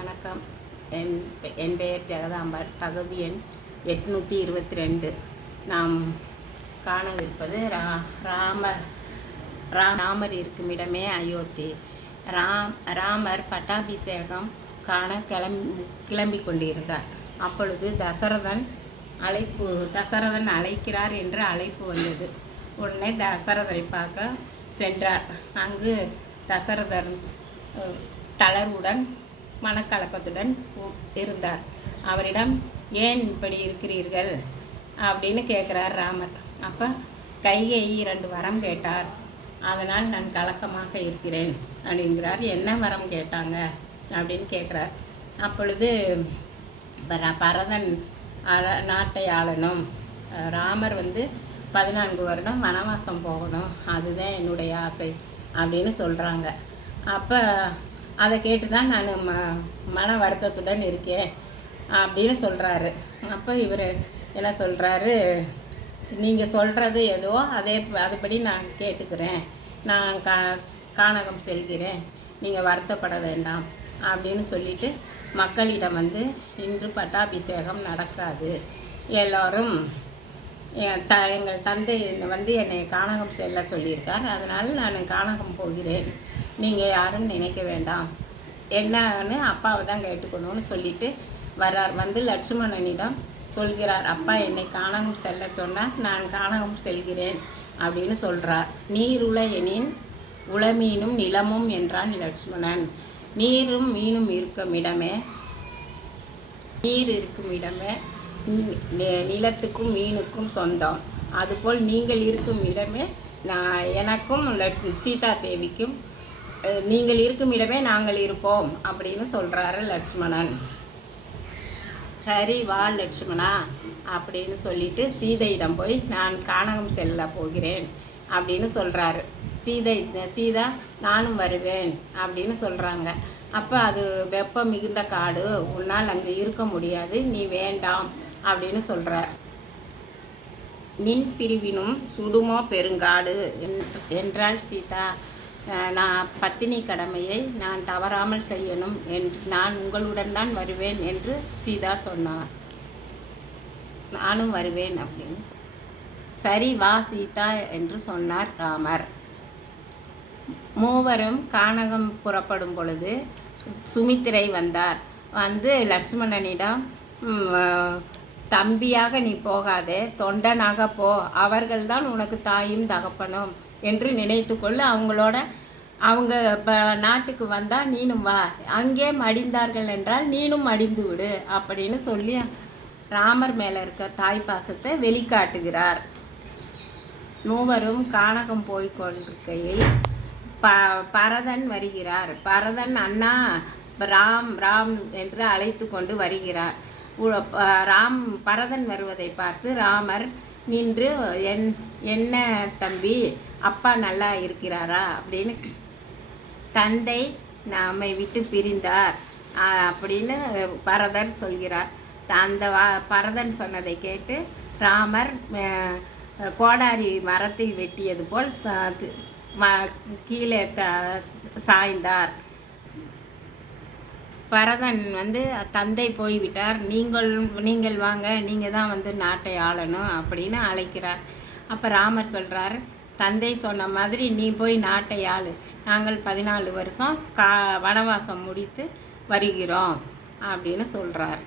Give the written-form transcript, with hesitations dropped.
வணக்கம். என் பெயர் ஜெகதாம்பாள். தகுதி எண் 822. நாம் காணவிருப்பது ராமர் இருக்கும் இடமே அயோத்தி. ராமர் பட்டாபிஷேகம் காண கிளம்பி கொண்டிருந்தார். அப்பொழுது தசரதன் அழைக்கிறார் என்று அழைப்பு வந்தது. உடனே தசரதரை பார்க்க சென்றார். அங்கு தசரதர் தளர்வுடன் மனக்கலக்கத்துடன் இருந்தார். அவரிடம் ஏன் இப்படி இருக்கிறீர்கள் அப்படின்னு கேட்குறார் ராமர். அப்போ கைகேயி 2 வரம் கேட்டார், அதனால் நான் கலக்கமாக இருக்கிறேன் அப்படிங்கிறார். என்ன வரம் கேட்டாங்க அப்படின்னு கேட்குறார். அப்பொழுது பரதன் நாட்டை ஆளணும், ராமர் 14 வருடம் வனவாசம் போகணும், அதுதான் என்னுடைய ஆசை அப்படின்னு சொல்கிறாங்க. அப்போ அதை கேட்டு தான் நான் மன வருத்தத்துடன் இருக்கேன் அப்படின்னு சொல்கிறாரு. அப்போ இவர் என்ன சொல்கிறாரு, நீங்கள் சொல்கிறது ஏதோ அதுபடி நான் கேட்டுக்கிறேன், நான் கானகம் செல்கிறேன், நீங்கள் வருத்தப்பட வேண்டாம் அப்படின்னு சொல்லிட்டு மக்களிடம் இன்று பட்டாபிஷேகம் நடக்காது, எல்லோரும் எங்கள் தந்தை என்னை கானகம் செல்ல சொல்லியிருக்கார், அதனால் நான் கானகம் போகிறேன், நீங்கள் யாரும் நினைக்க வேண்டாம், என்னன்னு அப்பாவை தான் கேட்டுக்கணும்னு சொல்லிட்டு வர்றார். லட்சுமணனிடம் சொல்கிறார், அப்பா என்னை கானகம் செல்ல சொன்னால் நான் கானகம் செல்கிறேன் அப்படின்னு சொல்கிறார். நீருள எனின் உளமீனும் நிலமும் என்றான் லட்சுமணன். நீரும் மீனும் இருக்கும் இடமே, நீர் இருக்கும் இடமே நிலத்துக்கும் மீனுக்கும் சொந்தம், அதுபோல் நீங்கள் இருக்கும் இடமே எனக்கும் சீதா தேவிக்கும், நீங்கள் இருக்கும் இடமே நாங்கள் இருப்போம் அப்படின்னு சொல்கிறாரு லட்சுமணன். சரி வா லட்சுமணா அப்படின்னு சொல்லிட்டு சீதையிடம் போய் நான் கானகம் செல்ல போகிறேன் அப்படின்னு சொல்கிறாரு. சீதா நானும் வருவேன் அப்படின்னு சொல்கிறாங்க. அப்போ அது வெப்பம் மிகுந்த காடு, உன்னால் அங்கே இருக்க முடியாது, நீ வேண்டாம் அப்படின்னு சொல்கிறார். நின் பிரிவினும் சுடுமோ பெருங்காடு என்றாள் சீதா. நான் பத்தினி கடமையை நான் தவறாமல் செய்யணும் என்று நான் உங்களுடன் தான் வருவேன் என்று சீதா சொன்னார். நானும் வருவேன் அப்படின்னு. சரி வா சீதா என்று சொன்னார் ராமர். மூவரும் கானகம் புறப்படும் பொழுது சுமித்திரை வந்தார். லட்சுமணனிடம் தம்பியாக நீ போகாதே, தொண்டனாக போ, அவர்கள்தான் உனக்கு தாயும் தகப்பனும் என்று நினைத்து கொள்ளு, அவங்க நாட்டுக்கு வந்தால் நீனும் வா, அங்கே மடிந்தார்கள் என்றால் நீனும் மடிந்து விடு அப்படின்னு சொல்லி ராமர் மேலே இருக்க தாய் பாசத்தை வெளிக்காட்டுகிறார். மூவரும் கானகம் போய்கொண்டிருக்கையில் பரதன் வருகிறார். பரதன் அண்ணா ராம் என்று அழைத்து கொண்டு வருகிறார். பரதன் வருவதை பார்த்து ராமர் நின்று என்ன தம்பி, அப்பா நல்லா இருக்கிறாரா அப்படின்னு, தந்தை நம்மை விட்டு பிரிந்தார் அப்படின்னு பரதன் சொல்கிறார். அந்த பரதன் சொன்னதை கேட்டு ராமர் கோடாரி மரத்தில் வெட்டியது போல் கீழே சாய்ந்தார். பரதன் தந்தை போய்விட்டார், நீங்கள் வாங்க, நீங்கள் தான் நாட்டை ஆளணும் அப்படின்னு அழைக்கிறார். அப்போ ராமர் சொல்கிறார், தந்தை சொன்ன மாதிரி நீ போய் நாட்டை ஆளு, நாங்கள் 14 வருஷம் வனவாசம் முடித்து வருகிறோம் அப்படின்னு சொல்கிறார்.